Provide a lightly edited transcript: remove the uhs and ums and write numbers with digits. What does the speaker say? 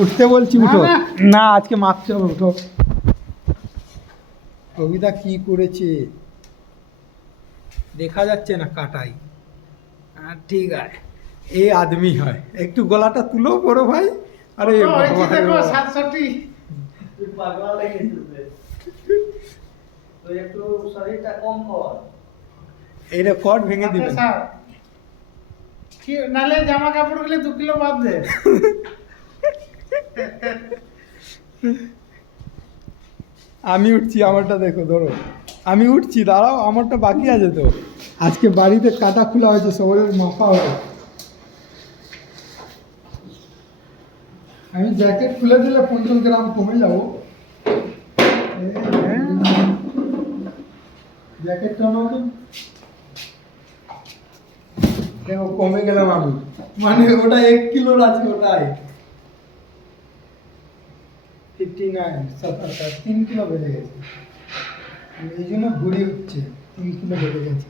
উঠতে বলছি, উঠো। না, আজকে মাপতে হবে, উঠো। কবিতা কি করেছে দেখা যাচ্ছে না কাটাই। ঠিক আছে, এই আদমি হয়। একটু গলাটা তুলো বড় ভাই। আরে বাবা, দেখো 67। তুই পাগলা লেগেছিস রে। তুই একটু শরীরটা কম কর। এই রেকর্ড ভেঙে দিবেন। কি নালে জামা কাপড় গুলো 2 কিলো বাদ দে। আমি উঠছি, আমারটা দেখো, ধরো। আমি উঠছি, দাঁড়াও, আমারটা বাকি আছে তো। আজকে বাড়িতে কাটা খোলা হয়েছে, সবাই মাপা হবে। আমি জ্যাকেট খুলে দিলে 50 গ্রাম কমে যাবো। জ্যাকেটটা আমাকে দেখো, কমে গেলাম আমি। মানে ওটা 1 কিলোর আছে, ওটাই 59, 57, 3 কিলো বেড়ে গেছে। এই জন্য ঘুরি হচ্ছে, 3 কিলো বেড়ে গেছে।